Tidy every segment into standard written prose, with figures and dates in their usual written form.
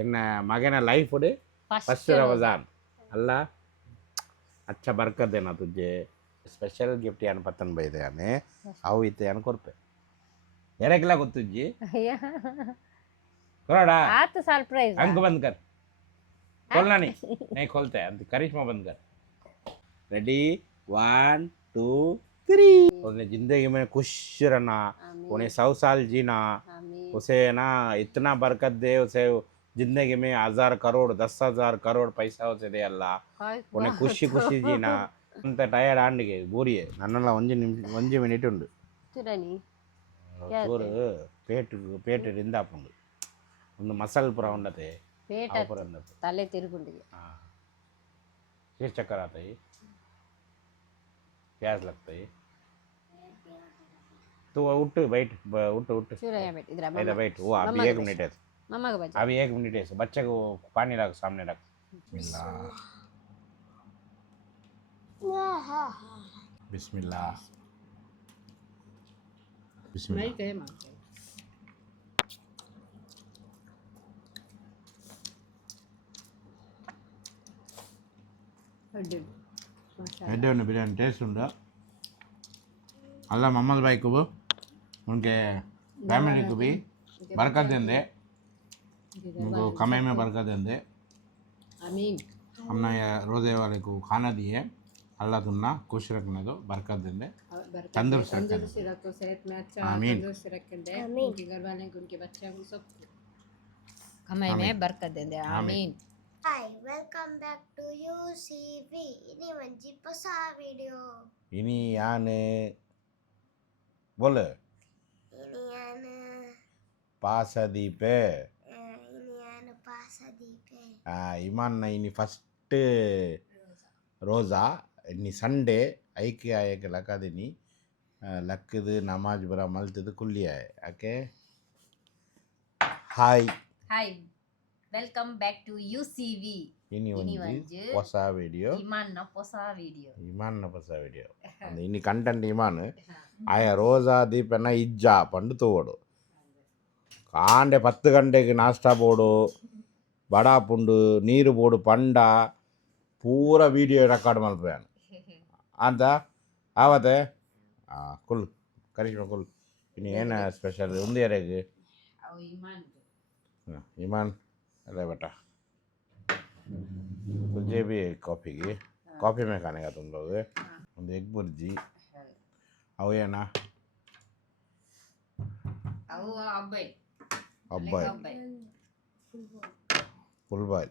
ಎನ್ನ ಮಗನ life first Ramzan ಅಲ್ಲ अच्छा बरकत देना तुझे स्पेशल गिफ्ट यान पतन बयदे याने आओ इते यान कोरपे यारे किला को तुझे कोड़ा आज तो सरप्राइज अंक बंद कर खोलना नहीं खोलते हैं करिश्मा बंद कर रेडी 1 2 3 उन्हें जिंदगी में खुश रहना उन्हें 100 साल जीना उसे ना इतना बरकत दे उसे जिंदगी में 1000 करोड़ 10,000 करोड़ पैसा उसे दे अल्लाह उन्हें खुशी खुशी जीना अंत टायर्ड आंडिगे बोरिए नन्नला 1 मिनट ಉಂಡು ಚೂರನಿ ಚೂರು ಪೇಟು ರಿಂದಾಪುಂಡು ಒಂದು ಮಸಾಲ ಪುರ ಉಂಡತೆ ಪೇಟ ತಲೆ ತಿರುಗುಂಡಿಗೆ फिर चक्कर आता है प्यास लगता है तो उठ बैठ उठ चूरया बैठ इधर इधर बैठ वो अभी 1 मिनट है मम्मा को बचा अभी 1 मिनट है बच्चे को पानी रख सामने रख बिस्मिल्लाह बिस्मिल्लाह मैं कहे मां ఎడ్డోని బిర్యానీ టేస్ట్ ఉందా అల్లా మమ్మల్ భాई को उनके फैमिली को भी बरकत देंदे उनको कमाई में बरकत देंदे आमीन हमने रोज़े वाले को खाना दिए अल्लाह तुन्ना खुश रखने दो बरकत देंदे तंदुरुस्त रखो सेहत में अच्छा आमीन तंदुरुस्त रखें दे उनके घर वाले को उनके बच्चों को सब कमाई में बरकत देंदे आमीन Hi, welcome back to UCV. Ini manji posa video. ini याने बोले Ini anu पासा दीपे ini anu pasa dipe. इमान ini फस्ट रोज़ा ini संडे ऐके आए के लगा देनी लक्कद नमाज बरा मल्तद कुल्ली आए okay hi hi welcome back to UCV ini unji posa video iman na posa video and ini content iman aya roza deepena ijja pandu todu kaande 10 ಗಂಟೆಗೆ ನಾಷ್ಟಾ ಬೋಡು ಬಡಾ ಪುಂಡು ನೀರು ಬೋಡು ಪಂಡ ಪೂರ ವಿಡಿಯೋ ರೆಕಾರ್ಡ್ ಮಲ್ಪಯಾನು ಅಂತ ಆವತ್ತೆ ಕುಲ್ ಕರಿಷ್ಮಾ ಕುಲ್ ಇನ್ನು ಏನು ಸ್ಪೆಷಲ್ ಉಂದು ಯಾರಿಗೆ ಇಮಾನ್ अरे बेटा तुझे भी एक कॉफ़ी की कॉफ़ी में खाने का तुम लोग एक बुर्जी आओ ये ना अब्बाई फुल बॉयल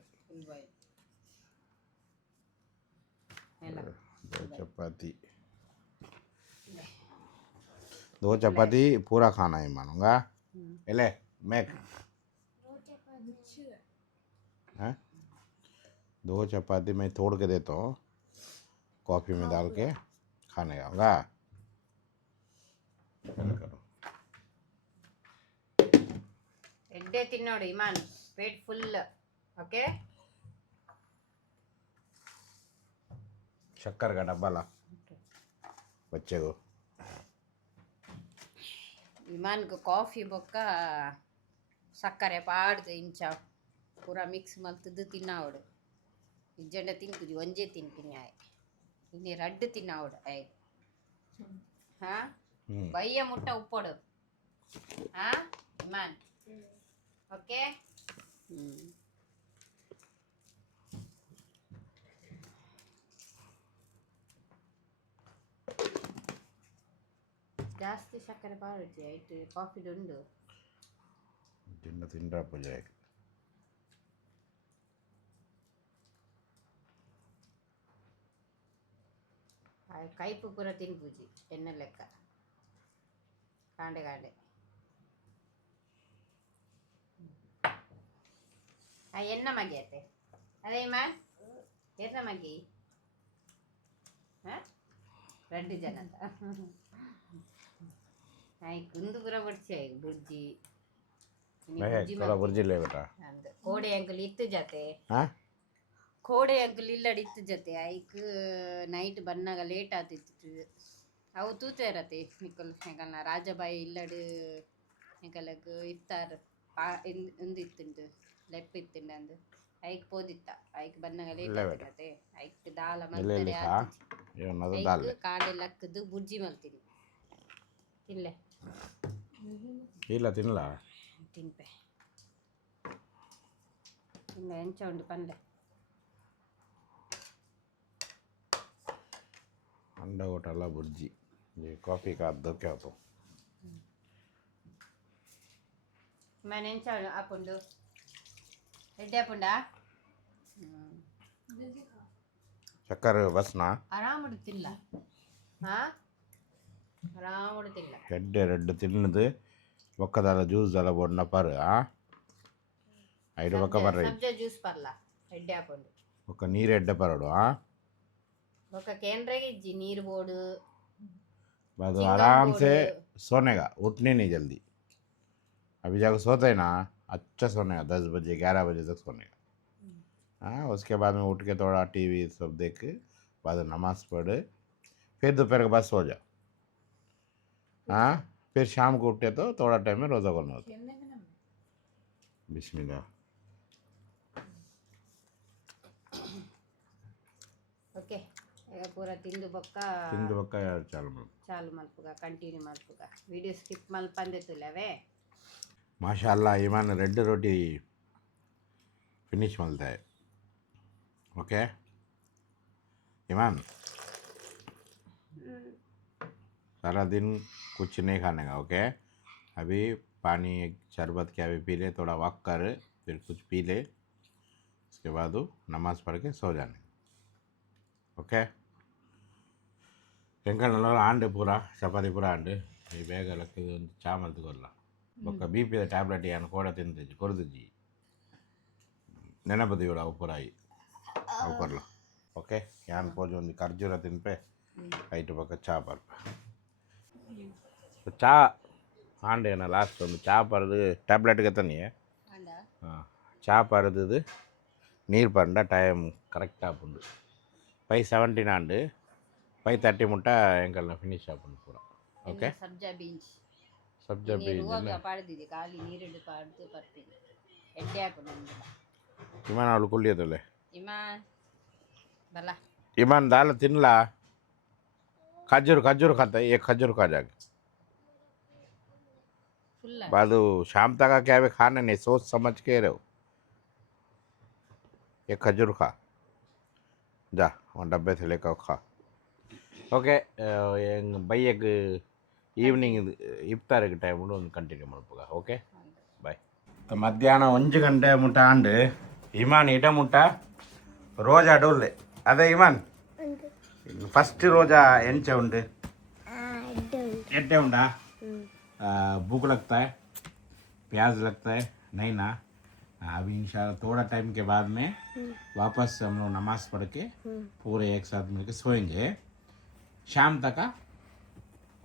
दो चपाती पूरा खाना ही मानूंगा ले मैक हाँ 2 चपाती मैं तोड़ के देता हूँ कॉफ़ी में डाल के खाने का करो ಎಡ್ಡೆ ತಿನ್ನೋಡು ಇಮಾನ್ ಪೇಟ್ ಫುಲ್ ಓಕೆ शक्कर का डब्बा ला बच्चे को इमान को कॉफी बोक्का ಸಕ್ಕರೆ ಪಾಡ್ದು ಇಂಚ ಪೂರ ಮಿಕ್ಸ್ ಮಲ್ತದ್ದು ತಿನ್ನಾವಡು ಇಜ್ಜಂಡ ತಿನ್ಕುಜಿ ಒಂಜೆ ತಿನ್ಪಿನಿ ಆಯ್ ಇನ್ನಿ ರಡ್ಡು ತಿನ್ನಾವಡು ಆಯ್ ಹಾ ಬಯ್ಯ ಮುಟ್ಟ ಉಪ್ಪೊಡು ಹಾ ಇಮಾನ್ ಓಕೆ ಜಾಸ್ತಿ ಸಕ್ಕರೆ ಪಾಡುಜಿ ಆಯ್ತು ಕಾಫಿ ಉಂಡು ತಿಂಡ್ರ ಪೂಜೆ ಕೈಪು ಪೂರ ತಿನ್ಪೂಜಿ ಎಣ್ಣೆ ಲೆಕ್ಕ ಕಾಂಡೆ ಕಾಂಡೆ ಎನ್ನ ಮಗಿ ಅತ್ತೆ ಅದೇ ಮ್ಯಾಮ್ ಎನ್ನ ಮಗಿ ರೆಡ್ಡು ಜನ ಆಯ್ ಕುಂದು ಪೂರ ಬಡ್ಸಿ ಬುರ್ಜಿ बुर्जी ले बेटा ಕೋಡೆ ಅಂಕಲ್ ಇತ್ತು ಜತೆ ಕೋಡೆ ಅಂಕಲ್ ಇಲ್ಲಡಿ ಇತ್ತು ಜತೆ ಐಕ್ ನೈಟ್ ಬನ್ನಾಗ ಲೇಟ್ ಆತಿತ್ತು ಅವು ತೂತೆ ಇರತ್ತೆ ನಿಕಲ್ ಹೆಂಗಲ್ಲ ರಾಜಬಾಯಿ ಇಲ್ಲಡು ಹೆಂಗಲಗ್ ಇತ್ತಾರ ಒಂದಿತ್ತುಂಟು ಲೆಪ್ ಇತ್ತಿಂಡು ಐಕ್ ಪೋದಿತ್ತ ಐಕ್ ಬನ್ನಗ ಇಲ್ಲ ಲೇಟ್ ಬೇಟ. ಆಗ್ತದೆ ಐಕ್ ದಾಲ ಇಲ್ಲ ಮಲ್ತರೆ ಇಲ್ಲ ಏನದು ದಾಲ್ ಐಕ್ ಕಾಂಡೆ ಲಕ್ಕದು ಬುಜ್ಜಿ ಮಲ್ತೀನಿ ತಿನ್ಲೆ ಇಲ್ಲ ತಿನ್ನಲ ತಿನ್ಪೆ ಇನ್ನು ಎಂಚ ಉಂಡು ಪಂಡೆ ಅಂಡ ಊಟಲ್ಲ ಬುರ್ಜಿ ಈ ಕಾಫಿ ಕಾದ್ದಕ್ಕೆ ಆಯ್ತು ಮನೆ ಎಂಚ ಹಾಕೊಂಡು ರೆಡ್ಡಿ ಹಾಕೊಂಡ ಚಕ್ಕರ್ ಬಸ್ನಾ ಆರಾಮುಡು ತಿನ್ಲ ಹಾ ಆರಾಮುಡು ತಿನ್ಲ ಹೆಡ್ಡೆ ரெண்டு தின்னுது ஒக்கதால ஜூஸ் தல போடன பாரு ஐடு பக்க பர்ற ಸಬ್ಜಾ ಜ್ಯೂಸ್ ಪರ್ಲ ರೆಡ್ಡಿ ಹಾಕೊಂಡು ఒక నీరు ఎడ్డ పరడు ఒక కేంద్రకి ఇచ్చి నీరు పోడు बादू आराम से सोनेगा उठने नहीं जल्दी अभी जाकर सोते हैं ना अच्छा सोनेगा 10 बजे 11 बजे तक सोनेगा हाँ उसके बाद में उठ के थोड़ा टीवी सब देख बाद नमाज पढ़ फिर दोपहर के बाद सो जा हाँ फिर शाम को उठे तो थोड़ा टाइम में रोज़ा करना होता है बिस्मिल्लाह ಓಕೆ ಈಗ ಪೂರ ತಿಂದು ಬೊಕ್ಕ ತಿಂದು ಬಕ್ಕ ಚಾಲು ಮಾಡು ಚಾಲು ಮಲ್ಪುಗ ಕಂಟಿನ್ಯೂ ಮಲ್ಪುಗ ವಿಡಿಯೋ ಸ್ಕಿಪ್ ಮಲ್ಪಂದಿತ್ತುಲವೇ माशाल्लाह ईमान रेड रोटी फिनिश मिलता है ओके ईमान सारा दिन कुछ नहीं खाने का ओके अभी पानी शरबत क्या भी पी ले थोड़ा वॉक कर फिर कुछ पी ले उसके बाद नमाज पढ़ के सो जाने ओके ಎಂಕಲ್ ನಲ್ಲ ಆಂಡು ಪೂರ ಚಪಾತಿ ಪೂರ ಆಂಡು ಈ ಬೇಗ ಲಕ್ಕದು ಒಂದು ಚಾ ಮಲ್ತುಕೊಲ್ಲ ಬೊಕ್ಕ ಬಿ ಪಿದ ಟ್ಯಾಬ್ಲೆಟ್ ಏನು ಕೋಡ ತಿಂದಿಜ್ಜಿ ಕೊರ್ದಿಜ್ಜಿ ನೆನಪದಿ ಇವ್ರು ಅವು ಪೂರ ಆಯಿ ಅವು ಕೊರ್ಲ ಓಕೆ ಯಾನ್ ಪೋಜು ಒಂದು ಖರ್ಜೂರ ತಿನ್ಪೆ ಐಟು ಬೊಕ್ಕ ಚಾ ಬರ್ಪೆ ಚಾ ಆಂಡು ಏನ ಲಾಸ್ಟ್ ಒಂದು ಚಾ ಪರದು ಟ್ಯಾಬ್ಲೆಟ್ಗೆ ತನಿ ಹಾಂ ಚಾ ಪರದು ನೀರು ಪಂಡ ಟೈಮ್ ಕರೆಕ್ಟ್ ಆಪುಂಡು 5:17 ஆண்டு 5:30 முட்டை எங்களை ஃபினிஷ் ஆகணும் பூரா ஓகே ಸಬ್ಜಾ ಬೀನ್ಸ್ ಸಬ್ಜಾ ಬೀಜ ಪಾಡ್ದಿದ್ದೆ ಖಾಲಿ ನೀರಿಡು ಪಾಡ್ದು ಬರ್ತೀನಿ ಎಡ್ಡೆ ಹಾಕೊಂಡು ಇಮಾನ್ ಅವಳು ಕುಳ್ಳಿಯದಲ್ಲೇ ಇಮಾನ್ ಬಲ इमान दाल तिनला खजूर खजूर खाता है एक खजूर खा जाके ಫುಲ್ಲ बादू शाम तक का क्या भी खाना नहीं सोच समझ के रहो एक खजूर खा जा वहाँ डब्बे से लेकर खा ओके भैया ಈವ್ನಿಂಗ್ ಇಫ್ತಾರಿಗೆ ಟೈಮ್ ಒಂದು ಕಂಟಿನ್ಯೂ ಮಾಡ್ಬೋದ ಓಕೆ ಬಾಯ್ ಮಧ್ಯಾಹ್ನ 1 ಗಂಟೆ ಮುಟ್ಟ ಆಂಡು ಇಮಾನ್ ಇಟ ಮುಟ್ಟ ರೋಜಾ ಡೋಲ್ಲೆ ಅದೇ ಇಮಾನ್ ಫಸ್ಟ್ ರೋಜಾ ಎಂಚ ಉಂಡು ಎಡ್ಡೆ ಉಂಡಾ भूख लगता है प्याज लगता है नहीं ना अभी इंशाल्लाह थोड़ा टाइम के बाद में वापस हम लोग नमाज पढ़ के पूरे एक साथ मिलकर सोएंगे शाम तक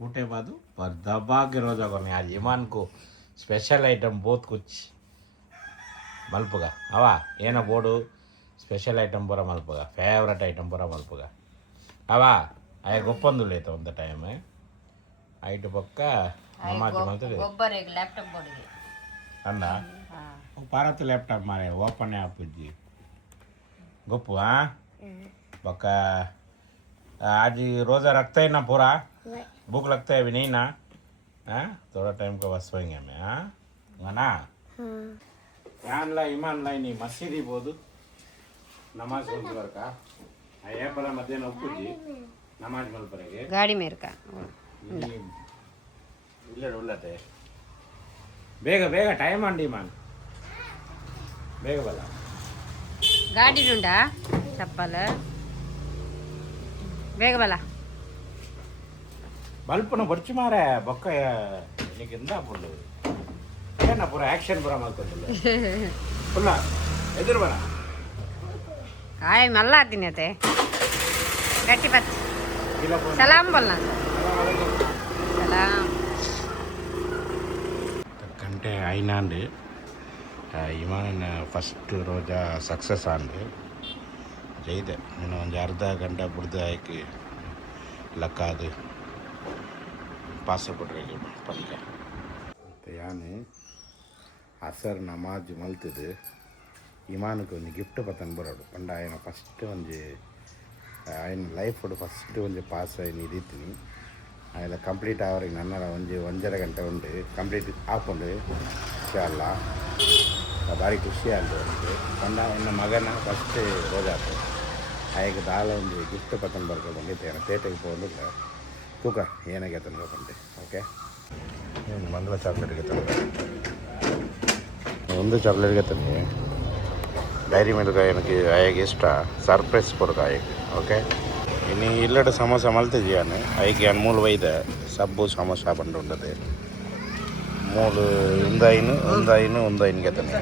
उठे बाद पर दबा के रोजा करने आज ईमान को स्पेशल आइटम बहुत कुछ मलपगा अवा ऐना बोर्डु स्पेशल आइटम पूरा मलपगा फेवरेट आइटम पूरा मलपगा अवा आय गोपंदु लेता उंद टाइम आइट पक्का नमाज मलतदे ಗೊಬ್ಬರ ಲ್ಯಾಪ್ಟಾಪ್ ಬೋರ್ಡಿಗೆ अंदा भारत लैपटॉप मारे ओपन आप जी गोपू हाँ बक्का आज रोज़ा रखते हैं ना पूरा भूख लगता है अभी नहीं ना हाँ थोड़ा टाइम का बस सोएंगे हमें हाँ ना ईमान ला नहीं मस्जिद ही बोदु नमाज बोल कर का ये पर मध्याह्न उप्पुजी नमाज मल पड़ेगे ಗಾಡಿ ಮೇರ್ಕ ಇಲ್ಲ ಉಳ್ಳತೆ ಬೇಗ ಬೇಗ ಟೈಮ್ ಅಂಡಿ ಮಾನ್ ಬೇಗ ಬಲ್ಲ ಗಾಡಿ ಉಂಟಾ ಚಪ್ಪಲ ಬೇಗ ಬಲ ಬಲ್ಪನ ಬರ್ಚು ಮಾರೆ ಬೊಕ್ಕ ನಿನಗೆ ಎಂದ ಪುಳ್ಳು ಏನ ಪೂರ ಆಕ್ಷನ್ ಬರ ಮಾಡ್ಕೊಂಡಿಲ್ಲ ಪುಲ್ಲ ಎದುರು ಬರ ಆಯ್ ಮಲ್ಲ ಆತೀನಿ ಅತೆ ಗಟ್ಟಿ ಪತ್ ಇಲ್ಲ ಸಲಾಂ ಬಲ್ಲ ಸಲಾಂ ಗಂಟೆ ಐನಾಂಡು ಇಮಾನ ಫಸ್ಟ್ ರೋಜಾ ಸಕ್ಸಸ್ ಆಂಡು ಜೈದೆ నేను ಒಂದು ಅರ್ಧ ಗಂಟೆ ಬಿಡ್ದು ಆಯ್ಕೆ ಲೆಕ್ಕ ಅದು ಪಾಸ ಕೊಟ್ರಿಗೆ ಪಲ್ಯ ಮತ್ತು ಯಾನು ಅಸರ್ ನಮಾಜ್ ಮಲ್ತದು ఇమాన్కు ಒಂದು ಗಿಫ್ಟ್ ಪತನ್ ಬರೋಡು ಪಂಡ ఆయన ಫಸ್ಟ್ ಒಂದು ఆయన ಲೈಫ್ ಫಸ್ಟ್ ಒಂದು ಪಾಸ್ ಆಯ್ತು ಇದಿತ್ತೀನಿ ఆయన ಕಂಪ್ಲೀಟ್ ಆವ್ರಿಗೆ ನನ್ನರ ಒಂದು 1.5 ಗಂಟೆ ಉಂಡು ಕಂಪ್ಲೀಟ್ ಹಾಕೊಂಡು ಅಲ್ಲ ಭಾರಿ ಖುಷಿ ಆಯ್ತು ಅವನಿಗೆ ಪಂಡ ನನ್ನ ಮಗನ ಫಸ್ಟ್ ರೋಜಾತು ಆಯ್ಕೆ ದಾಲ ಒಂದು ಗಿಫ್ಟ್ ಪತನ್ ಬರ್ಕೊಂಡು ತೇಟೆಗೆ ಹೋಗಿಲ್ಲ ತೂಕ ಏನಾಗೈತೆ ಅನ್ಕೊಂಡೆ ಓಕೆ ಮಂಗಳ ಚಾಕ್ಲೇಟ್ಗೆ ತಂದೆ ಒಂದು ಚಾಕ್ಲೇಟ್ಗೆ ತಂದೆ ಡೈರಿ ಮಿಲ್ಕ್ எனக்கு ಆಯ್ಕೆ ಇಷ್ಟ ಸರ್ಪ್ರೈಸ್ ಕೊಡ್ಕ ಆಯ್ಕೆ ಓಕೆ ಇನ್ನು ಇಲ್ಲಡ ಸಮೋಸ ಮಲ್ತಿದ್ದಿ ನಾನು ಆಯ್ಕೆ ನಾನು ಮೂಲು ಒಯ್ದೆ ಸಬ್ಬು ಸಮೋಸ ಬಂದು ಉಂಡದೆ ಮೂಲು ಒಂದಾಯಿನಗೆ ತಂದೆ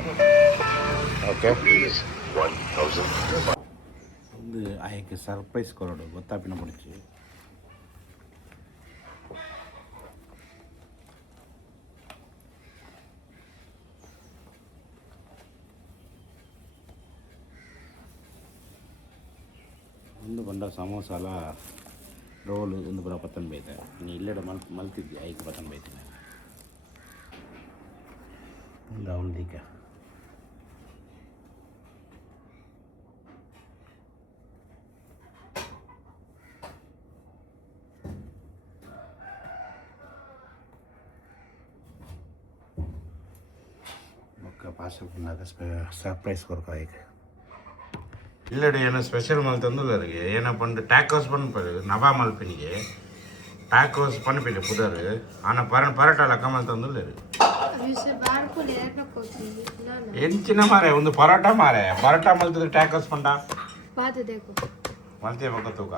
ಓಕೆ ಒಂದು ಆಯ್ಕೆ ಸರ್ಪ್ರೈಸ್ ಕೊರೋಡು ಗೊತ್ತಾಪಿನ ಬಿಡಿಸಿ ಒಂದು ಬಂಡ ಸಮೋಸಾಲ ರೋಲು ಒಂದು ಬರ ಪತ್ತನ್ ಬೈತೆ ನೀ ಇಲ್ಲೆಡ ಮಲ್ತಿದ್ದಿ ಐದು ಪತ್ತನ್ ಬೈತೀನಿ ಒಂದು ಅವಲ್ದೀಗ ಒಕ್ಕ ಪಾರ್ಸಲ್ ಬಂದಾಗ ಸರ್ಪ್ರೈಸ್ ಕೊಡ್ಕ ಈಗ ಇಲ್ಲಡಿ ಏನೋ ಸ್ಪೆಷಲ್ ಮಲ್ತಂದುಲ್ಲ ಅವರಿಗೆ ಏನಪ್ಪ ಒಂದು ಟ್ಯಾಕೋಸ್ ಪನ್ಪದು ನಬಾ ಮಲ್ಪಿನಿಗೆ ಟ್ಯಾಕೋಸ್ ಪನ್ಪಿಲ್ಲ ಪುದರ್ ಆನ ಪರೋಟ ಲಕ್ಕ ಮಲ್ತಂದುಲ್ಲ ಎಂಚಿನ ಮಾರೆ ಒಂದು ಪರೋಟ ಮಾರೆ ಪರೋಟ ಮಲ್ತದ ಟ್ಯಾಕೋಸ್ ಪಂಡ ಮಲ್ತಿಯ ಪಕ್ಕ ತೂಕ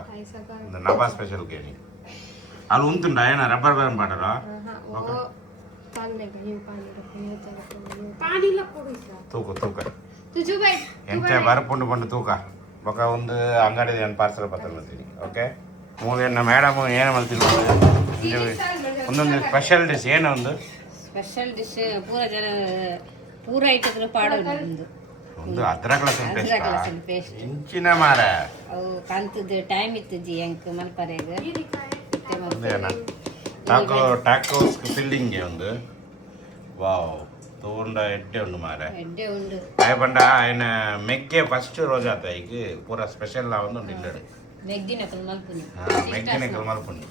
ಒಂದು ನಬಾ ಸ್ಪೆಷಲ್ ಕೇಳಿ ಅಲ್ಲಿ ಉಂಟುಂಡ ಏನ ರಬ್ಬರ್ ಬ್ಯಾಂಡ್ ಮಾಡರ ತೂಕ ತೂಕ ಎಂಟೆ ಬರಪುಂಡು ಬಂದು ತೂಕ ಬೊಕ ಒಂದು ಅಂಗಡಿ ಏನು ಪಾರ್ಸಲ್ ಬರ್ತೀನಿ ಓಕೆ ಮೂವಿ ನಮ್ಮ ಮೇಡಮ್ ಏನು ಮಾಡ್ತೀನಿ ಒಂದೊಂದು ಸ್ಪೆಷಲ್ ಡಿಶ್ ಏನೋ ಒಂದು ಸ್ಪೆಷಲ್ ಡಿಶ್ ಪೂರ ಐಟದ್ರ ಪಾಡೋದು ಒಂದು ಅದ್ರಕ್ಲ ಪೇಸ್ಟ್ ಇಂಚಿನ ಮಾರ ಅವು ಕಂತದ್ದು ಟೈಮ್ ಇತ್ತಜ್ಜಿ ಎಂಕ್ ಮಲ್ಪರೆಗ ಟಾಕೋಸ್ ಫಿಲ್ಲಿಂಗ್ ಒಂದು ವಾವ್ ತೋಂಡ ಎಡ್ಡೆ ಉಂಡು ಮಾರೆ ಎಡ್ಡೆ ಉಂಡು ಆಯ ಪಂಡ ఆయన ಮೆಗ್ಗೆ ಫಸ್ಟ್ ರೋಜ್ ಆತ ಈಗ ಪೂರ ಸ್ಪೆಷಲ್ ಲ ಒಂದು ನಿಲ್ಲಡು ಮೆಗ್ದಿನಕಲ್ ಮಲ್ಪುನಿ ಮೆಗ್ಗಿನಕಲ್ ಮಲ್ಪುನಿ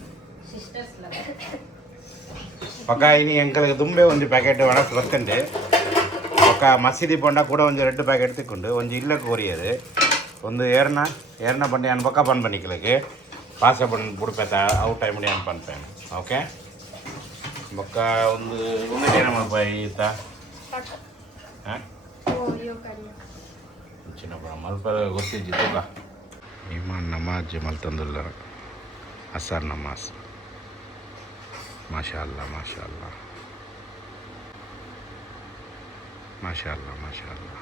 ಸಿಸ್ಟರ್ಸ್ ಲ ಪಕ್ಕ ಇನಿ ಎಂಕಲ್ಗೆ ದುಂಬೆ ಒಂದು ಪ್ಯಾಕೆಟ್ ಒಣಸ್ ಬರ್ತಂಡೆ ಪಕ್ಕ ಮಸೀದಿ ಪೊಂಡ ಕೂಡ ಒಂದು 2 ಪ್ಯಾಕೆಟ್ ತಿಕ್ಕೊಂಡು ಒಂದು ಇಲ್ಲಕ್ಕೆ ಕೊರಿಯರು ಒಂದು ಏರ್ನ ಬಂಡಿ ಅನ್ ಪಕ್ಕ ಬಂದು ಬನ್ನಿಕ್ಲಕ್ಕೆ ಪಾಸ ಬಂದು ಬಿಡ್ಪೇತ ಔಟ್ ಟೈಮ್ ಅನ್ ಪನ್ಪೇನು ಓಕೆ ಪಕ್ಕ ಒಂದು ಏನಮ್ಮ ಈತ ಚಿನ್ನಪ್ಪ ಮಲ್ಪ ಗೊತ್ತಿದ್ದಿ ತೂಕ ಇಮಾನ್ ನಮಾಜ್ ಮಲ್ತಂದುಲ್ಲ ಅಸಾರ್ ನಮಾಜ್ ಮಾಶಾ ಅಲ್ಲಾ ಮಾಶಾ ಅಲ್ಲಾ ಮಾಶಾ ಅಲ್ಲಾ ಮಾಶಾ ಅಲ್ಲಾ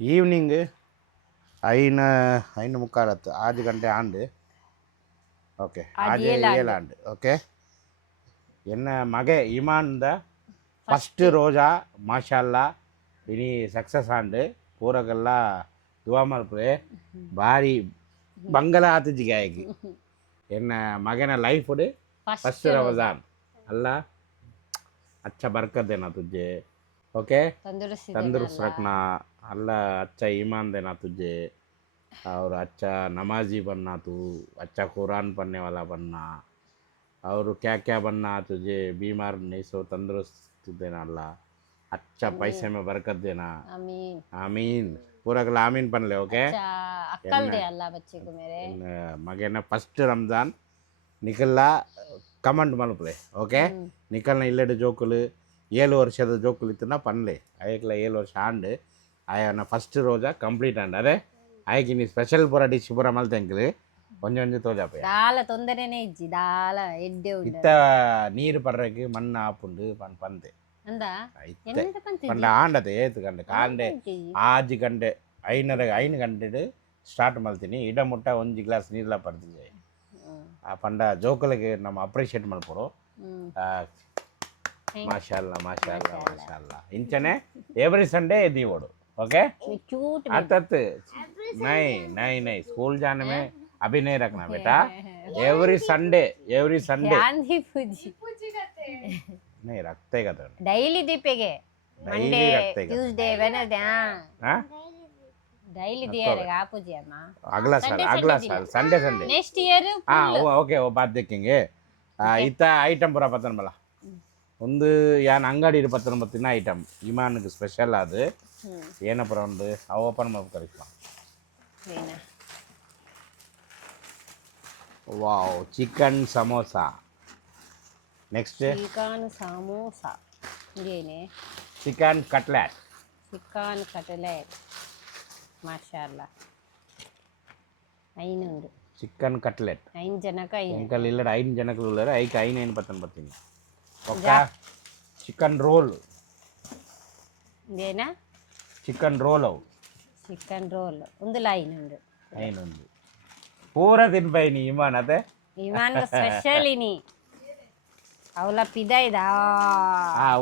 ಈವ್ನಿಂಗ್ 5:45 8 ಗಂಟೆ ಆಂಡು ಓಕೆ ಆಜ್ ಏಲಾಂಡು ಓಕೆ ಎನ್ನ ಮಗೆ ಇಮಾನ್ದ ಫಸ್ಟ್ ರೋಜಾ ಮಾಶಾಲ್ಲಾ ಇನಿ ಸಕ್ಸಸ್ ಆಂಡು ಪೂರಗೆಲ್ಲ ದುವಾ ಮಲ್ಪೆ ಭಾರಿ ಬಂಗಲ ಆತಜಿಗೆ ಆಗಿ ಎನ್ನ ಮಗನ ಲೈಫ್ ಫಸ್ಟ್ ರಮಜಾನ್ ಅಲ್ಲ ಅಚ್ಚ ಬರ್ಕದೇನಾ ತುಜ್ಜೆ ಓಕೆ तंदुरुस्त रखना अल्लाह अच्छा ईमान देना तुझे और अच्छा नमाजी बनना तू अच्छा कुरान पढ़ने वाला बनना और क्या क्या बनना तुझे बीमार नहीं सो तंदुरुस्त देना अल्लाह अच्छा पैसे में बरकत देना आमीन आमीन पूरा कल आमीन पन ले ओके अक्कल दे अल्लाह बच्चे को मेरे मगे ना फर्स्ट रमजान निकलला कमेंट मलपले ओके निकलना इल्लेड जोकुलु 7 ವರ್ಷದ ಜೋಕುಲು ಇತ್ತು ನಾ ಪನ್ಲೆ ಆಯ್ಕಲ 7 ವರ್ಷ ಆಂಡು ಆಯನ ಫಸ್ಟ್ ರೋಜಾ ಕಂಪ್ಲೀಟ್ ಆಂಡ್ ಅದೇ ಆಯ್ಕೆ ನೀ ಸ್ಪೆಷಲ್ ಪೂರ ಡಿಶ್ ಪೂರ ಮಲ್ತೆಂಕ್ಲು ಒಂಜಿ ತೋಜಾಪ ದಾಲ ತೊಂದರೆನೇ ಇಜ್ಜಿ ದಾಲ ಎಡ್ಡೆ ಉಂಡು ಇತ್ತ ನೀರು ಪರ್ರಕ್ಕೆ ಮಣ್ಣು ಆಪುಂಡು ಪಂದೆ ಅಂದ ಪಂಡ ಆಂಡತೆ ಏತು ಗಂಟೆ ಕಾಂಡೆ 6 ಗಂಟೆ 5 ಗಂಟೆ ಸ್ಟಾರ್ಟ್ ಮಲ್ತೀನಿ ಇಡ ಮುಟ್ಟ 1 ಗ್ಲಾಸ್ ನೀರ್ಲ ಪಡ್ತಿದ್ದೆ ಆ ಪಂಡ ಜೋಕುಲಿಗೆ ನಮ್ಮ ಅಪ್ರಿಷಿಯೇಟ್ ಮಲ್ಪರು ಮಾಶಾಲ್ಲ ಮಾಶಾಲ್ಲ ಮಾಶಾಲ್ಲ ಇಂಚನೆ ಎವ್ರಿ ಸಂಡೇ दीवोಡು ओके अतत नहीं स्कूल जाने में अभी नहीं रखना बेटा एवरी संडे नहीं रखते का तो ಡೈಲಿ ದೀಪೆಗೆ Daily ಮಂಡೇ रखते का ಟ್ಯೂಸ್ಡೇ ವೆನಸ್ಡೇ हाँ ಡೈಲಿ ದಿಯಾರೆಗೆ ಆಪೂಜಿ ಅಮ್ಮ अगला साल संडे संडे ನೆಕ್ಸ್ಟ್ ಇಯರ್ हाँ वो ओके वो बात देखेंगे इतना ಐಟಮ್ ಪುರ ಪತ್ತನ ಬಲ ಒಂದು ಯಾನ್ ಅಂಗಡಿ ಇರು ಪತ್ತನ ಬತ್ತಿನ ಐಟಮ್ ಇಮಾನ್ಗೆ ಸ್ಪೆಷಲ್ ಅದು ಏನಪ್ಪ ಒಂದು ಅವು ಓಪನ್ ಮಾಡಿ ಕರಿಸ್ಮ wow chicken samosa next chicken samosa ಇದೇನೆ ಚಿಕನ್ ಕಟ್ಲೆಟ್ ಚಿಕನ್ ಕಟ್ಲೆಟ್ ಮಾಶಾಅಲ್ಲಾ 500 ಚಿಕನ್ ಕಟ್ಲೆಟ್ 5 ಜನಕ್ಕೆ 5 ಎಂಕಲ್ ಇಲ್ಲ 5 ಜನಕ್ಕೆ ಉಳ್ಳರೆ ಐಕ 5 ಏನು ಪತ್ತನ ಬರ್ತೀನಿ ಒಕ್ಕ ಚಿಕನ್ ರೋಲ್ ಇದೇನಾ ಚಿಕನ್ ರೋಲ್ ಅವು ಚಿಕನ್ ರೋಲ್ ಒಂದು 500 ಐನೊಂದು ಪೂರ ತಿನ್ಬೈ ನೀ ಇಮಾನ್ ಅದೇ ಇಮಾನ್ ಸ್ಪೆಷಲ್ ಇನಿ ಅವಳ ಪಿದೈದಾ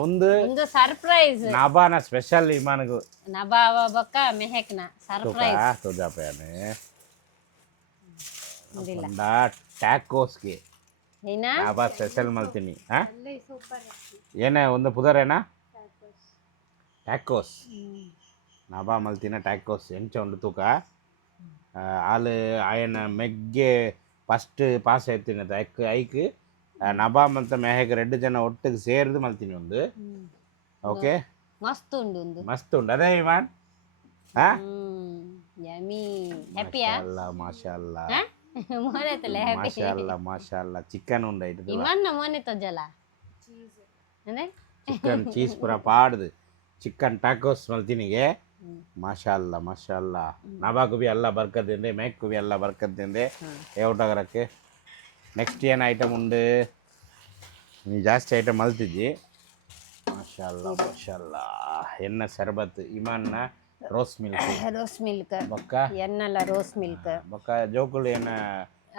ಒಂದು ಸರ್ಪ್ರೈಸ್ ನಾಬಾನ ಸ್ಪೆಷಲ್ ಇಮಾನ್ಗು ನಬಾವ ಬಕ್ಕ ಮೆಹಕ್ನ ಸರ್ಪ್ರೈಸ್ ತುಜಾ ಪಯಾನೆ ಇಲ್ಲ ಟ್ಯಾಕೋಸ್ಗೆ ಏನಾ ನಾಬಾ ಸ್ಪೆಷಲ್ ಮಾಡ್ತೀನಿ ಹಾ ಏನೇ ಒಂದು ಪುದರೇನಾ ಟ್ಯಾಕೋಸ್ ನಾಬಾ ಮಲ್ತಿನ ಟ್ಯಾಕೋಸ್ ಎಂಚ ಒಂದು ತೂಕ ಆಲು ಆಯನ ಮೆಗ್ಗೆ ಫಸ್ಟ್ ಪಾಸ್ ಆಯ್ತೀನಿ ಅದು ಐಕ್ ನಬಾ ಮಲ್ತ ಮೆಹಕ್ 2 ಜನ ಒಟ್ಟಿಗೆ ಸೇರಿದು ಮಲ್ತೀನಿ ಒಂದು ಓಕೆ ಮಸ್ತ್ ಉಂಡು ಒಂದು ಮಸ್ತ್ ಉಂಡು ಅದೇ ಇಮಾನ್ ಹಾ ಯಮಿ ಹ್ಯಾಪಿಯಾ ಮಾಶಾಅಲ್ಲಾ ಮೋನೆ ತಲೆ ಹ್ಯಾಪಿ ಮಾಶಾಅಲ್ಲಾ ಚಿಕನ್ ಉಂಡೈತು ಇಮನ್ ಮೋನೆ ತಜಲ ಅಂದ್ರೆ ಚಿಕನ್ ಚೀಸ್ ಪೂರ ಪಾಡ್ದು ಚಿಕನ್ ಟಾಕೋಸ್ ಮಲ್ತಿನಿಗೆ ಮಾಶಾಅಲ್ಲಾ ನಬಾಕು ಬಿ ಎಲ್ಲ ಬರ್ಕತ್ತಿಂದೆ ಮೇಕ್ಕು ಬಿ ಎಲ್ಲ ಬರ್ಕತ್ತಿಂದೆ ಏಟಗರಕ್ಕೆ ನೆಕ್ಸ್ಟ್ ಏನು ಐಟಮ್ ಉಂಡು ನೀ ಜಾಸ್ತಿ ಐಟಮ್ ಮಲ್ತಿದ್ದಿ ಮಾಶಾಅಲ್ಲಾ ಎನ್ನ ಶರ್ಬತ್ ಇಮಾನ್ನ ರೋಸ್ ಮಿಲ್ಕ್ ಬೊಕ್ಕ ಎನ್ನಲ್ಲ ರೋಸ್ ಮಿಲ್ಕ್ ಬೊಕ್ಕ ಜೋಕುಲು ಏನ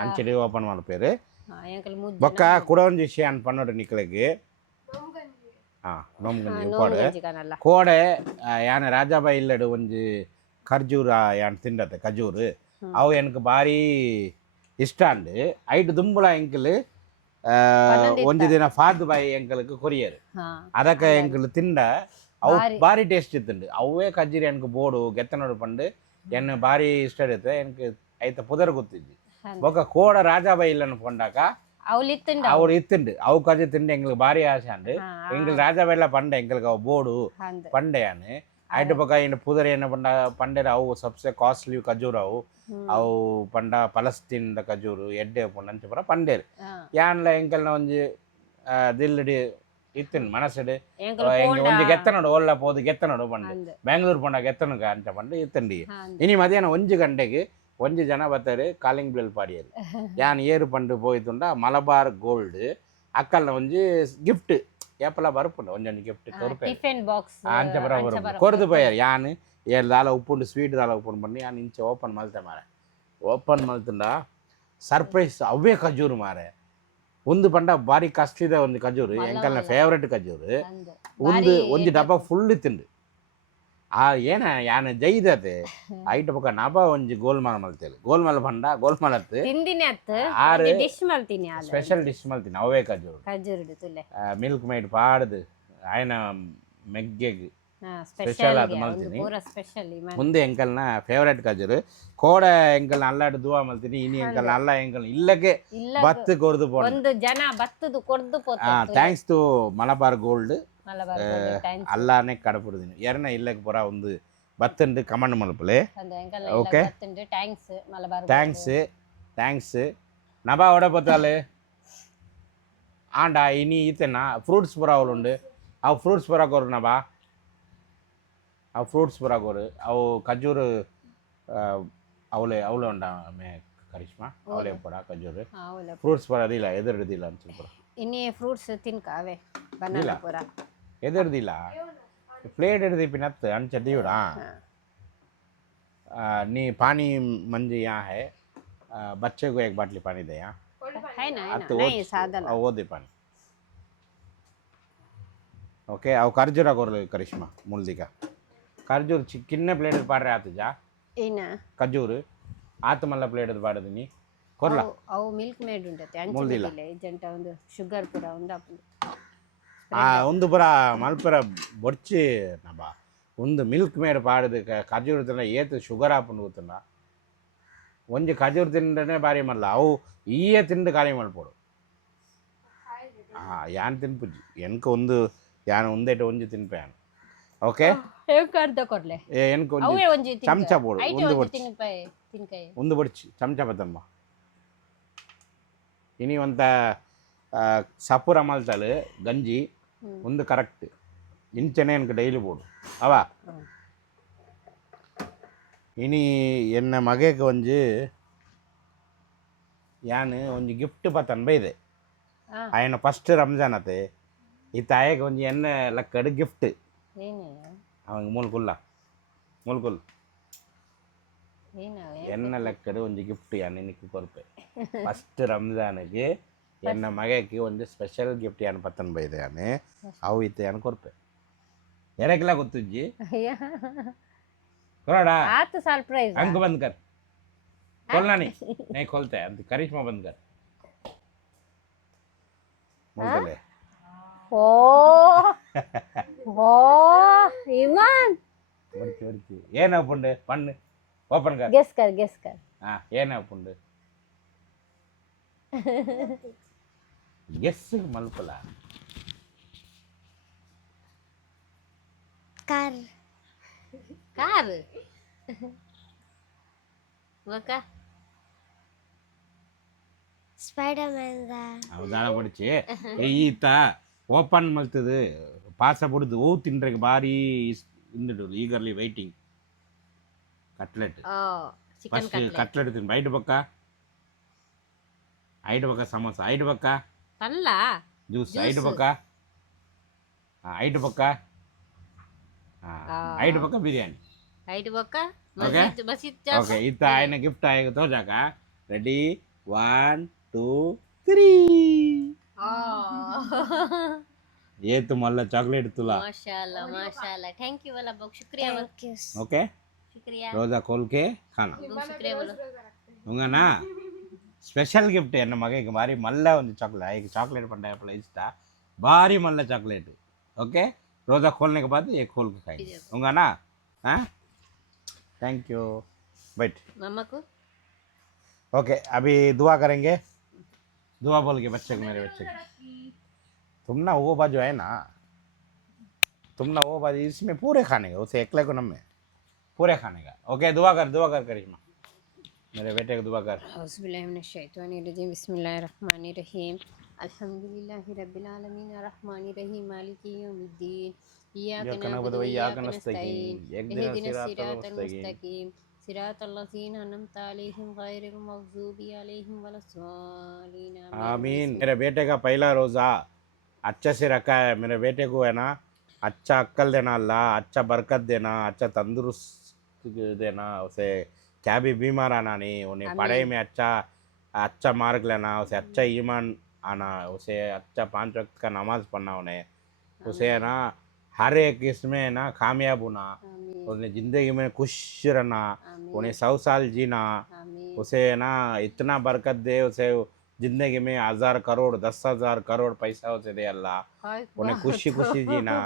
ಅಂಚಡಿ ಓಪನ್ ಮಾಡ್ಪೇರು ಎಂಕಲ್ ಮುದ್ದೆ ಬೊಕ್ಕ ಕೂಡ ಒಂದು ವಿಷಯ ಅನ್ ಪನ್ನೋಡು ನಿಕ್ಲೆಗೆ ನೋಮ್ಗಂಜಿ ಕೋಡೆ ಯಾನ ರಾಜಾಬಾಯಿ ಇಲ್ಲಡು ಒಂಜಿ ಖರ್ಜೂರ ಯಾನ್ ತಿಂಡತೆ ಖಜೂರು ಅವು ಎನಕ್ ಬಾರಿ ಇಷ್ಟ ಅಂಡು ಐಟ್ ದುಂಬುಳ ಎಂಕಲ್ ಒಂಜಿ ದಿನ ಫಾದ್ ಬಾಯಿ ಎಂಕಲ್ಗೆ ಕೊರಿಯರು ಅದಕ್ಕೆ ಎಂಕಲ್ ತಿಂಡ ಅವು ಬಾರಿ ಟೇಸ್ಟ್ ಇತ್ತುಂಡು ಅವೇ ಖಜ್ಜೀರಿ ಎನಕ್ ಬೋಡು ಗೆತ್ತನೋಡು ಪಂಡು ಎನ್ನ ಬಾರಿ ಇಷ್ಟ ಇರುತ್ತೆ ಎನಕ್ ಐತ ಪುದರ್ ಗೊತ್ತಿದ್ದಿ ಬೊಕ್ಕ ಕೋಡ ರಾಜಾಬಾಯಿ ಇಲ್ಲನ್ನು ಪೊಂಡಾಕ ಅವ್ರು ಇತ್ತುಂಡು ಅವು ಕಜಿ ತಿಂಡು ಎಂಗ್ಲಿಗೆ ಬಾರಿ ಆಸೆ ಅಂಡು ಎಂಗ್ಲು ರಾಜಾಬಾಯಿಲ ಪಂಡ ಎಂಗ್ಲಿಗೆ ಅವು ಬೋಡು ಪಂಡೆಯಾನು ಐಟ್ ಬೊಕ್ಕ ಇನ್ನು ಪುದರ್ ಏನ ಪಂಡ ಪಂಡೆರ ಅವು ಸಬ್ಸೆ ಕಾಸ್ಟ್ಲಿ ಖಜೂರು ಅವು ಪಂಡ ಪಲಸ್ತೀನ್ದ ಖಜೂರು ಎಡ್ಡೆ ಪಂಡ ಅಂಚ ಪುರ ಪಂಡೇರು ಯಾನ್ಲ ಎಂಕಲ್ನ ಒಂಜಿ ದಿಲ್ಲಡಿ ಇತ್ತಿನ ಮನಸ್ಸಡು ಒಂಜಿ ಗೆತ್ತನೋಡು ಒಲ್ಲ ಪೋದು ಗೆತ್ತನೋಡು ಪಂಡು ಬೆಂಗಳೂರು ಪಂಡ ಗೆತ್ತನುಗ ಅಂಚ ಪಂಡು ಇತ್ತಂಡಿ ಇನಿ ಮಧ್ಯಾಹ್ನ 1 ಗಂಟೆಗೆ 1 ಜನ ಬತ್ತಾರೆ ಕಾಲಿಂಗ್ ಬೆಲ್ ಪಾಡಿಯರು ಯಾನ್ ಏರು ಪಂಡು ಪೋಯ್ತುಂಡ ಮಲಬಾರ್ ಗೋಲ್ಡ್ ಅಕ್ಕಲ್ನ ಒಂಜಿ ಗಿಫ್ಟ್ ಏಪಲ ಬರುಪುಂಡು ಒಂಜೊಂದು ಗಿಫ್ಟ್ ಟಿಫಿನ್ ಬಾಕ್ಸ್ ಅಂಚ ಬರ ಕೊರ್ದು ಪೋಯಾರು ಯಾನ್ ಏಳು ದಾಲ ಉಪ್ಪುಂಡು ಸ್ವೀಟ್ ದಾಲ ಉಪ್ಪುಂಡು ಪಂಡು ಯಾನ್ ಇಂಚ ಓಪನ್ ಮಲ್ತೆ ಮಾರೆ ಓಪನ್ ಮಲ್ತುಂಡ ಸರ್ಪ್ರೈಸ್ ಅವೇ ಖಜೂರು ಮಾರೆ ಒಂದು ಪಂಡ ಬಾರಿ ಕಷ್ಟಿದ ಒಂದು ಖಜೂರು ಎಂಕಲ್ನ ಫೇವ್ರೆಟ್ ಖಜೂರು ಒಂದು ಡಬ್ಬ ಫುಲ್ ತಿಂಡು ಏನ ಯಾನ ಜೈದತೆ ಐಟ ಪಕ್ಕ ನಬ ಒಂಜಿ ಗೋಲ್ಮಾಲ್ ಮಲ್ತೇಲಿ ಗೋಲ್ಮಾಲ್ ಪಂಡ ಗೋಲ್ಮಾಲ್ ಆರು ಸ್ಪೆಷಲ್ ಡಿಶ್ ಮಲ್ತೀನಿ ಅವೇ ಖಜೂರು ಮಿಲ್ಕ್ ಮೈಡ್ ಪಾಡ್ದು ಆಯ್ನ ಮೆಗ್ಗೆಗ್ ಸ್ಪೆಷಲ್ ಅದು ಮಲ್ತೀನಿ ಮುಂದೆ ಎಂಕಲ್ನ ಫೇವ್ರೆಟ್ ಖಜೂರು ಕೋಡ ಎಂಕಲ್ನ ಅಲ್ಲಾಡು ದುವಾ ಮಲ್ತೀನಿ ಇನಿ ಎಂಕಲ್ನ ಅಲ್ಲ ಎಂಕಲ್ ಇಲ್ಲಕ್ಕೆ ಬತ್ತು ಕೊರ್ದು ಒಂದು ಜನ ಬತ್ತದು ಕೊರ್ದು ಥ್ಯಾಂಕ್ಸ್ ಟು ಮಲಬಾರ್ ಗೋಲ್ಡ್ ಅಲ್ಲಾನೆ ಕಡಪುಡುದಿನಿ ಎರನ ಇಲ್ಲಕ್ಕೆ ಪುರ ಒಂದು ಬತ್ತಂಡು ಕಮಂಡ್ ಮಲ್ಪಲೆ ಓಕೆ ಥ್ಯಾಂಕ್ಸ್ ನಬಾ ಒಡ ಬತ್ತಾಲೆ ಆಂಡ ಇನಿ ಈತೆನ ಫ್ರೂಟ್ಸ್ ಪುರ ಅವಳುಂಡು ಅವು ಫ್ರೂಟ್ಸ್ ಪುರ ಕೊರು ನಬಾ ಅವು ಫ್ರೂಟ್ಸ್ ಪುರ ಕೊರು ಅವು ಖಜೂರು ಅವಳೆ ಉಂಡ ಮೇ ಕರಿಷ್ಮಾ ಅವಳೆ ಪುರ ಖಜೂರು ಫ್ರೂಟ್ಸ್ ಪುರ ಅದಿಲ್ಲ ಎದುರುದಿಲ್ಲ ಅಂತ ಪುರ ಇನಿ ಫ್ರೂಟ್ಸ್ ತಿನ್ಕಾವೆ ಬನಾನಾ ಪುರ ಎದುರುದಿಲ್ಲ ಪ್ಲೇಟ್ ಹಿಡಿದು पिनत अंच दीवड़ा नी पानी मंजी यहाँ है बच्चे को एक बाटली पानी दे यहाँ है ना नहीं सादा वो दे पानी ओके अब खर्जूरा कर ले करिश्मा मुल्दी का खर्जूर किन्ने प्लेट पाड़ रहे आते जा इना खजूर आत मल्ला प्लेट पाड़ देनी ಕೊರ್ಲ ಅವು ಮಿಲ್ಕ್ ಮೇಡ್ ಉಂಟತೆ ಅಂಚೆ ಮುಳ್ದಿಲ್ಲ. ಬಿದ್ದಿಲ್ಲ ಏಜೆಂಟ ಒಂದು ಶುಗರ್ ಪುರ ಒಂದು ಅಪ್ಪುಂಡು ಒಂದು ಪುರ ಮಲ್ಪುರ ಬೊಡ್ಚಿ ನಬ ಒಂದು ಮಿಲ್ಕ್ ಮೇಡ್ ಪಾಡದು ಖಜೂರು ತಿನ್ನ ಏತು ಶುಗರ್ ಹಾಪುಂಡು ಗೊತ್ತುಂಡ ಒಂಜಿ ಖಜೂರು ತಿಂಡನೆ ಬಾರಿ ಮಲ್ಲ ಅವು ಈಯೆ ತಿಂದು ಖಾಲಿ ಮಲ್ಪೋಡು ಯಾನ್ ತಿನ್ಪುಜಿ ಎನ್ಕ ಒಂದು ಯಾನ್ ಒಂದೇಟ ಒಂಜಿ ತಿನ್ಪೇನು ಓಕೆ ಅರ್ಧ ಕೊರ್ಲೆ ಎನ್ಕ ಅವೇ ಒಂಜಿ ಒಂಜಿ ಚಮಚ ಬೋಡು ಐಟೆ ಒಂದು ಒಂಜಿ ಬೊಡ್ಚಿ ತಿನ್ಕಾಯಿ ಒಂದು ಬೊಡ್ಚಿ ಚಮಚ ಬತ್ತಮ್ಮ ಇನಿ ಒಂತ ಸಪುರ ಮಲ್ತಲು ಗಂಜಿ ಒಂದು ಕರೆಕ್ಟ್ ಇಂಚನೆ எனக்கு ಡೈಲಿ ಬೋಡು ಅವ ಇನಿ ಎನ್ನ ಮಗೆಗೆ ಒಂಜಿ ಯಾನ್ ಒಂಜಿ ಗಿಫ್ಟ್ ಪತ್ತನ್ ಬೈದೆ ఆయన ఫస్ట్ రంజాన్ అతే ఈ తాయకి కొంచెం ఎన్న లక్కడు గిఫ్ట్ அவனுக்கு மூல்குள்ள என்ன லக்கடு கொஞ்சம் கிஃப்ட் அன்னைக்கு ಕೊರ್ಪೆ ಫಸ್ಟ್ ರಂಜಾನ್ಗೆ ಎನ್ನ ಮಗಕ್ಕೆ ಒಂದು ಸ್ಪೆಷಲ್ ಗಿಫ್ಟ್ ಯಾನ್ ಪತ್ತನ್ ಬೈದೆ ಯಾನೆ ಅವು ಇತ್ತೆ ಯಾನ್ ಕೊರ್ಪೆ ಎರಕ್ಲ ಗೊತ್ತುಜ್ಜಿ ಕೊರಡ ಆತ ಸರ್ಪ್ರೈಸ್ ಅಂಕ ಬಂದ್ ಕರ್ ಕೊಲ್ನಾನಿ ನೈ ಕೊಲ್ತೆ ಅಂತ ಕರಿಷ್ಮಾ ಬಂದ್ ಕರ್ ಮೊದಲೇ ಓ ಓ ಇಮಾನ್ ಒರ್ಚಿ ಏನ ಪುಂಡು ಪಣ್ಣು ಓಪನ್ ಕರ್ ಗೆಸ್ ಕರ್ ಏನ ಪುಂಡು ಗೆಸ್ ಮಲ್ಪಲ ಕಾರ್ ಕಾರ್ ಓಕ ಸ್ಪೈಡರ್ ಮ್ಯಾನ್ ಅವದಾಳ ಪಡಿಚಿ ಈತ ಓಪನ್ ಮಲ್ತದು ಪಾಸ ಬಿಡುದು ಓ ತಿನ್ರಿಗೆ ಭಾರಿ ಇಂದಿಡು eagerly waiting cutlet chicken first cutlet ತಿನ್ ಐದು ಪಕ್ಕ ಸಮೋಸ ಐದು ಪಕ್ಕ ಪಲ್ಲ ಜ್ಯೂಸ್ ಐದು ಪಕ್ಕ ಐದು ಪಕ್ಕ ಐದು ಪಕ್ಕ ಬಿರಿಯಾನಿ ಐದು ಪಕ್ಕ ಓಕೆ ಮಸೀದ್ ಓಕೆ ಈತ ఆయన ಗಿಫ್ಟ್ ಆಗ ತೋಜಾಕ ರೆಡಿ 1 2 3 ये तो मल्ला चॉकलेट तुला माशाल्लाह थैंक यू वाला बहुत शुक्रिया ओके शुक्रिया रोजा खोल के खाना शुक्रिया बोलो होगा ना स्पेशल गिफ्ट है मगे बारी मल्ला ಒಂದು चॉकलेट चॉकलेट पंडा अपना इष्टा बारी मल्ला चॉकलेट ओके रोजा खोलने के बाद ये खोल के खाएंगे होगा ना हाँ थैंक यू बैठ मम्मा को ओके अभी दुआ करेंगे दुआ बोल के बच्चे को मेरे बच्चे को तुम ना वो बाजू है ना वो बाजू इसमें पूरे खाने का उसे एकले को नम में पूरे खाने का ओके दुआ कर करिश्मा मेरे बेटे को दुआ कर औज़ुबिल्लाहिमिनश्शैतानिर्रजीम बिस्मिल्लाहिर्रहमानिर्रहीम अल्हम्दुलिल्लाहि रब्बिल आलमीन अर्रहमानिर्रहीम मालिकि यौमिद्दीन इय्याका नअबुदु व इय्याका नस्तईन इहदिनस सिरातल मुस्तकीम सिरातल लज़ीना अनअमत अलैहिम गैरिल मग़ज़ूबि अलैहिम वलस्सालिन आमीन मेरे बेटे का पहला रोज़ा अच्छे से रखा है मेरे बेटे को है ना अच्छा अक्ल देना अल्लाह अच्छा बरकत देना अच्छा तंदुरुस्त देना उसे क्या भी बीमार आना नहीं उन्हें पढ़ाई में अच्छा मार्क लेना उसे अच्छा ईमान आना उसे अच्छा 5 वक्त का नमाज पढ़ना उन्हें उसे है ना हर एक इसमें है ना कामयाब होना उन्हें ज़िंदगी में खुश रहना उन्हें 100 साल जीना उसे है ना इतना बरकत दे उसे जिंदगी में 1000 करोड़ 10,000 करोड़ पैसा उसे दे अल्लाह उन्हें खुशी खुशी जीना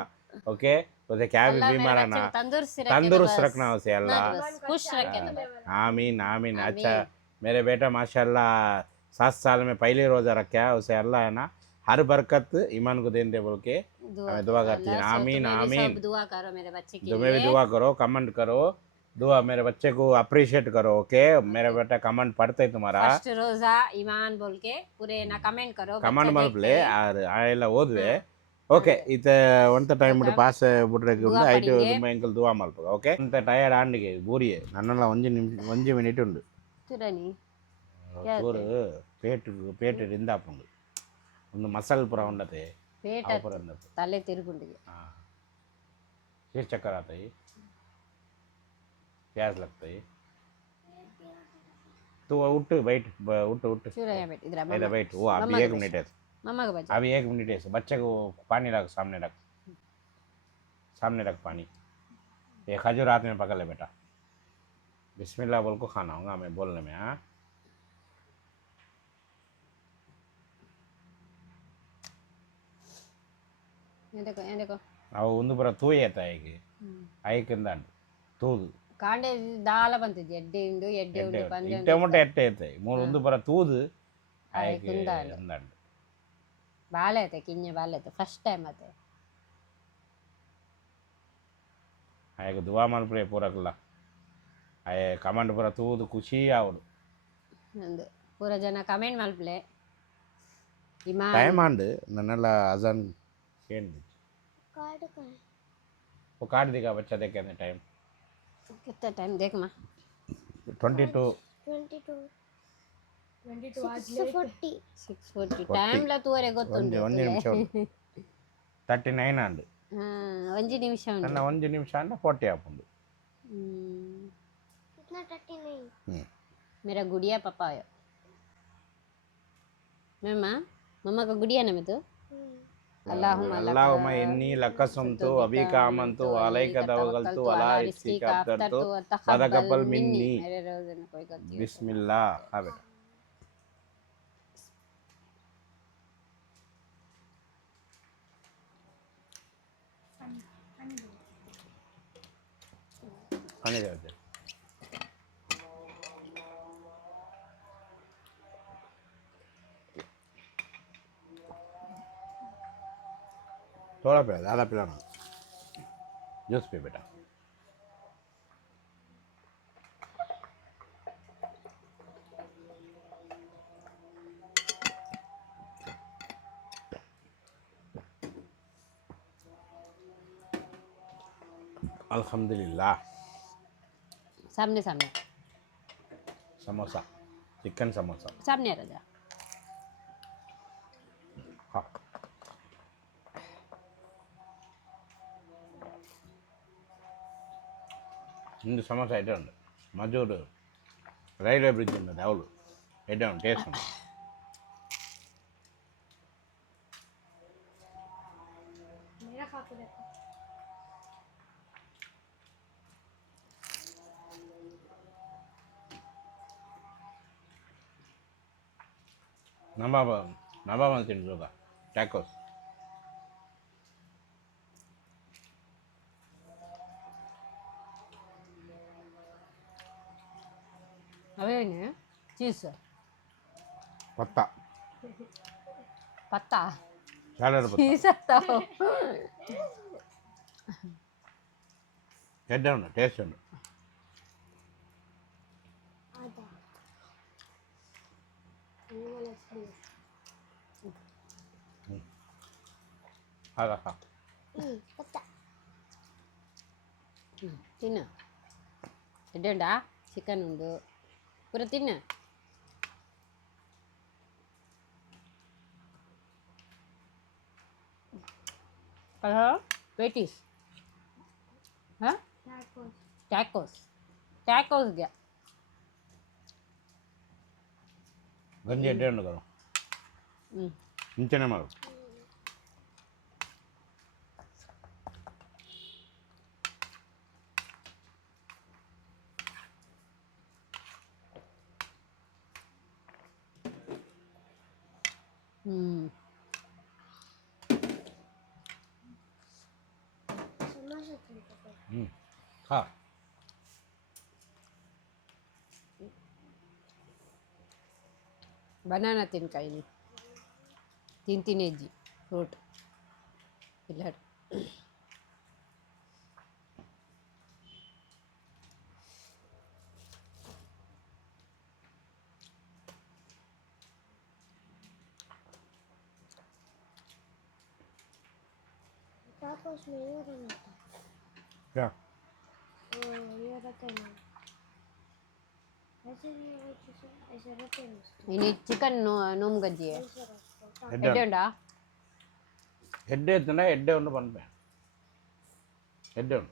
ओके उसे क्या भी बीमार आना तंदुरुस्त रखना उसे अल्लाह खुश रखे आमीन आमीन अच्छा मेरे बेटा माशाल्लाह 7 साल में पहले रोज़ा रखा उसे अल्लाह है ना हर बरकत ईमान को देने बोल के हमें दुआ करती है आमीन आमीन दुआ करो मेरे बच्चे के तुम्हें भी दुआ करो कमेंट करो दुआ मेरे बच्चे को अप्रिशिएट करो ओके मेरा बेटा कमेंट पढ़ते है तुम्हारा फर्स्ट रोजा ईमान बोल के पूरे ना कमेंट करो ಕಮೆಂಟ್ ಮಲ್ಪಲೆ ಆಯೆಲ್ಲ ಓದುವೆ ಓಕೆ ಇತ ಒಂತ ಟೈಮ್ ಬಿಟ್ಟು ಪಾಸ್ ಬಿಟ್ರಕ್ಕೆ ಉಂಡು ಐಟು ತುಂಬ ಎಂಕಲ್ ದುವಾ ಮಲ್ಪಗ ಓಕೆ ಅಂತ ಟಯರ್ಡ್ ಆಂಡಿಗೆ ಬೂರಿಯೆ ನನ್ನೆಲ್ಲ ಒಂಜಿ ಮಿನಿಟ್ ಉಂಡು ತುರನಿ ಚೂರು ಪೇಟು ರಿಂದಾಪುಂಡು ಒಂದು ಮಸಾಲೆ ಪುರ ಉಂಡತೆ ಪೇಟ ಪುರ ಉಂಡತೆ ತಲೆ ತಿರುಗುಂಡಿಗೆ फिर चक्कर आता है प्यास लगता है तो उठ बैठ उठ चुराया बैठ इधर इधर बैठ वो अभी 1 मिनट है मम्मा के बच्चे अभी 1 मिनट है बच्चे को पानी रख सामने रख पानी ये खजूर हाथ में पकड़ ले बेटा बिस्मिल्लाह बोल को खाना होगा मैं बोलने में हाँ ये देखो ಅವು ಒಂದು ಬರ ತೂಯಿ ಆಯ್ತು ಆಯ್ಕೆ ಆಯ್ಕೆಂದಾಂಡು ತೂದು ಕಾಂಡೆ ದಾಲ ಬಂತಿದ್ದೆ ಎಡ್ಡೆ ಉಂಡು ಎಡ್ಡೆ ಉಂಡು ಪಂಜೆ ಇಟ್ಟೆ ಮುಟ್ಟೆ ಎಟ್ಟೆ ಐತೆ ಮೂರು ಒಂದು ಬರ ತೂದು ಆಯ್ಕೆ ಕುಂದಾಲು. ಎಂದಾಂಡು ಬಾಳೆ ಐತೆ ಕಿಂಜ ಬಾಳೆ ಐತೆ ಫಸ್ಟ್ ಟೈಮ್ ಅತೆ ಆಯ್ಕೆ ದುವಾ ಮಲ್ಪುರೆ ಪೂರಕ್ಲ ಆಯ್ ಕಮಾಂಡ್ ಪೂರ ತೂದು ಖುಷಿ ಆವಡು ಒಂದು ಪೂರ ಜನ ಕಮೆಂಟ್ ಮಲ್ಪಲೆ ಇಮಾ ಟೈಮ್ ಆಂಡು ನನ್ನೆಲ್ಲ ಅಜಾನ್ ಏನು कार्ड का है वो कार्ड दिखा बच्चा देखे ना टाइम कितना टाइम देख माँ 22 22 6:40 6:40 ಟೈಮ್ ಲ ತೂವರೆ ಗೊತ್ತುಂಟು ಒಂದು ನಿಮಿಷ 39 ಆಂಡು ಒಂಜಿ ನಿಮಿಷ ಉಂಟು ನನ್ನ ಒಂದು ನಿಮಿಷ ಅಂಡ 40 ಆಪುಂಡು कितना 39 मेरा गुड़िया पापा आयो मम्मा मम्मा का गुड़िया ना मैं तो अल्लाहुम्मा इन्नी लकसमतु अबीका आमनतु अलैका तवक्कलतु अला रिज़्क़िका अब्दतु फतक़ब्बल मिन्नी मेरे रोज़े में कोई गलती बिस्मिल्लाह हाँ बेटा खाने जाते थोड़ा पिला ज़्यादा पिलाना जूस पे बेटा अल्हम्दुलिल्लाह सामने सामने समोसा चिकन समोसा सामने आ राजा हाँ இந்த சமோசா ஐட்டம் உண்டு மஜூர் ரயில்வே பிரிட்ஜ் ఉన్నది అవును ఐటమ్ టేస్ట్ ఉంది मेरा खा के देखो నబాబ్ తింటు చూడ టాకోస్ ಅವೇನು ಚೀಸ್ ಪತ್ತ ಪತ್ತ ಚಾಲರ್ ಪತ್ತ ಚೀಸ್ ಅತ್ತಾವ ಹೆಡ್ ಉಂಡು ಟೇಸ್ಟ್ ಉಂಡು आधा ये वाला इसलिए ಹಾಗ ಹಾಂ पता ತಿನ್ನು ಎಡ್ಡೆಂಡಾ ಚಿಕನ್ ಉಂಡು ಪೂರ ತಿನ್ನು ಪೇಟೀಸ್ ಹಾಂ tacos ಟ್ಯಾಕೋಸ್ ಟ್ಯಾಕೋಸ್ಗೆ ಗಂಜಿ ಎಡ್ಡೆ ಉಂಡು ಕರು ಹ್ಞೂ ಇಂಚನೆ ಮಾಡು समोसा तुमको खा ಬನಾನಾ ತಿನ್ಕಾಯಿ ನೀ ತಿಂತೀನಿ ಅಜ್ಜಿ ಫ್ರೂಟ್ ಇಲ್ಲ tacos में ये रहता क्या है ये रहता है ना ऐसे नहीं ऐसे रहते हैं ini chicken ನೋಮ್ ಗಜ್ಜಿ ऐसे रहता है ಎಡ್ಡೆ ಎಡ್ಡೆ ಉಂಡಾ ಎಡ್ಡೆ ಎತ್ತಂಡ ಎಡ್ಡೆ ಉಂಡು ಪನ್ಪೆ ಎಡ್ಡೆ ಉಂಡು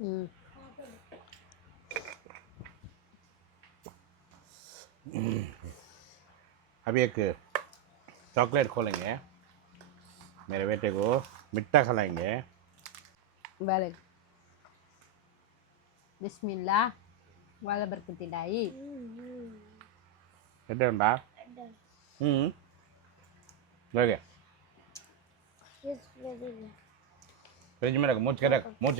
ಹ್ಞೂ अभी एक चॉकलेट खोलेंगे मेरे बेटे को मिट्टा खिलाएंगे ಬಾಳೆ ಬಿಸ್ಮಿಲ್ಲಾ ವಾಲ ಬರ್ಕತಿಲಾಯಿ ಎಡ್ಡೆ ಉಂಟಾ डन ಹ್ಞೂ ಹೇಗೆ It's very good. फ्रिज में रख मूछ के रख मूछ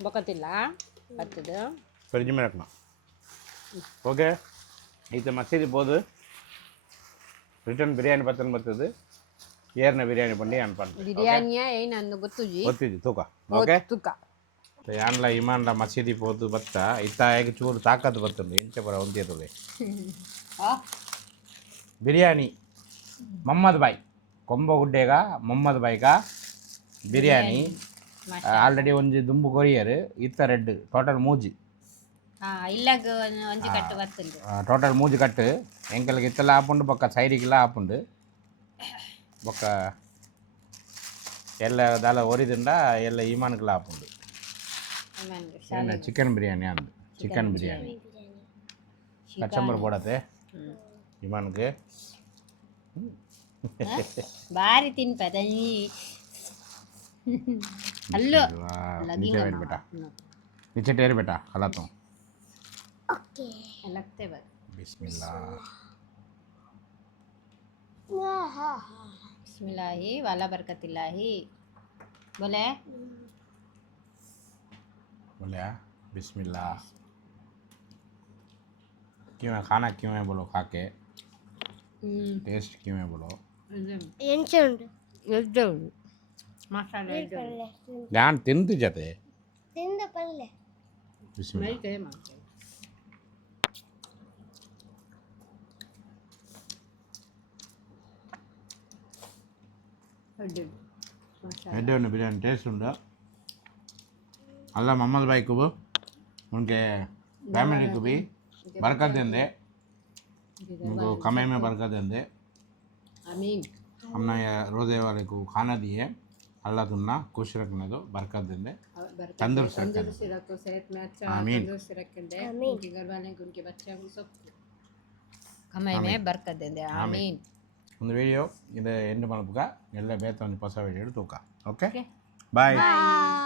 ಬೊಕತಿಲ್ಲ ಬರ್ತದೆ फ्रिज में रखना ओके ಇದು ಮಸೀದಿ போது ರಿಟರ್ನ್ ಬಿರಿಯಾನಿ ಬರ್ತನ್ ಬರ್ತದೆ ಏರ್ನ ಬಿರಿಯಾನಿ ಬಂಡಿ ಅನ್ಪಂಡು ಬಿರಿಯಾನಿಯ ಏನು ಅಂದು ಗೊತ್ತುಜಿ ಗೊತ್ತಿದ್ದು ತೂಕ ಓಕೆ ತುಕ ಯಾನ್ಲ ಇಮಾನ್ಲ ಮಸೀದಿ పోదు ಬತ್ತ ಇತ್ತಾಗಿ ಚೂರು ತಾಕತ್ತು ಬರ್ತದೆ ಇಂಚೆ ಬರ ಒಂದಿರ್ತದೆ ಬಿರಿಯಾನಿ ಮೊಹಮ್ಮದ್ ಬಾಯ್ ಕೊಂಬಗುಡ್ಡೆಗ ಮೊಹಮ್ಮದ್ ಬಾಯ್ಗ ಬಿರಿಯಾನಿ ಆಲ್ರೆಡಿ ಒಂಜಿ ದುಂಬು ಕೊರಿಯರ್ ಇತ್ತ ರೆಡ್ ಟೋಟಲ್ ಮೂಜಿ ಇಲ್ಲಾಗ ಒಂಜಿ ಕಟ್ಟು ಬರ್ತದೆ ಟೋಟಲ್ ಮೂಜಿ ಕಟ್ಟು ಎಂಕಲ್ಗೆ ಇತ್ತೆಲ್ಲ ಆಪುಂಡು ಬೊಕ್ಕ ಸೈಡಿಗೆಲ್ಲ ಆಪುಂಡು ಬೊಕ್ಕ ಎಲ್ಲ ದಾಲ ಒರಿದಿಂಡ ಎಲ್ಲ ಈಮಾನ್ಗೆಲ್ಲ ಆಪುಂಡು ಚಿಕನ್ ಬಿರಿಯಾನಿ ಅಂದು ಚಿಕನ್ ಬಿರಿಯಾನಿ ಕಚಂಬರ್ ಬೋಡತೆ ಇಮಾನ್ಗೆ ಬಾರಿ ತಿನ್ಪದ ಅಲ್ಲೋ नीचे बैठ बेटा नीचे टेर बेटा खिलाता हूँ Okay. लगते बस बिस्मिल्लाह बिस्मिल्लाही वाला बरकतिल्लाही बोले बोले बिस्मिल्लाह क्यों है खाना क्यों है बोलो खा के टेस्ट क्यों है बोलो Ancient. मसाला ध्यान तिंतु जाते ತಿಂದ ಪಲ್ಲೆ बिस्मिल्लाह हेड ఉన్న బిర్యానీ టేస్ట్ ఉందా అల్లా మహమ్మద్ భాయ్ को उनके फैमिली को भी बरकत देंदे उनको कमाई में बरकत देंदे आमीन हमने रोज़े वाले को खाना दिए अल्लाह तुमना खुश रखने दो बरकत देंदे तंदुरुस्त रखने दो रखो सेहत में अच्छा आमीन। तंदुरुस्त रखें दे उनके घर वाले को उनके बच्चे को सबको कमाई में बरकत दे दे आमीन ಒಂದು ವಿಡಿಯೋ ಇದು ಎಂಡ್ ಮಾಡ್ಬೇಕಾ ಎಲ್ಲ ಬೇತ ಒಂದು ಹೊಸ ವಿಡಿಯೋ ತೂಕ ಓಕೆ Okay. ಬಾಯ್ Bye.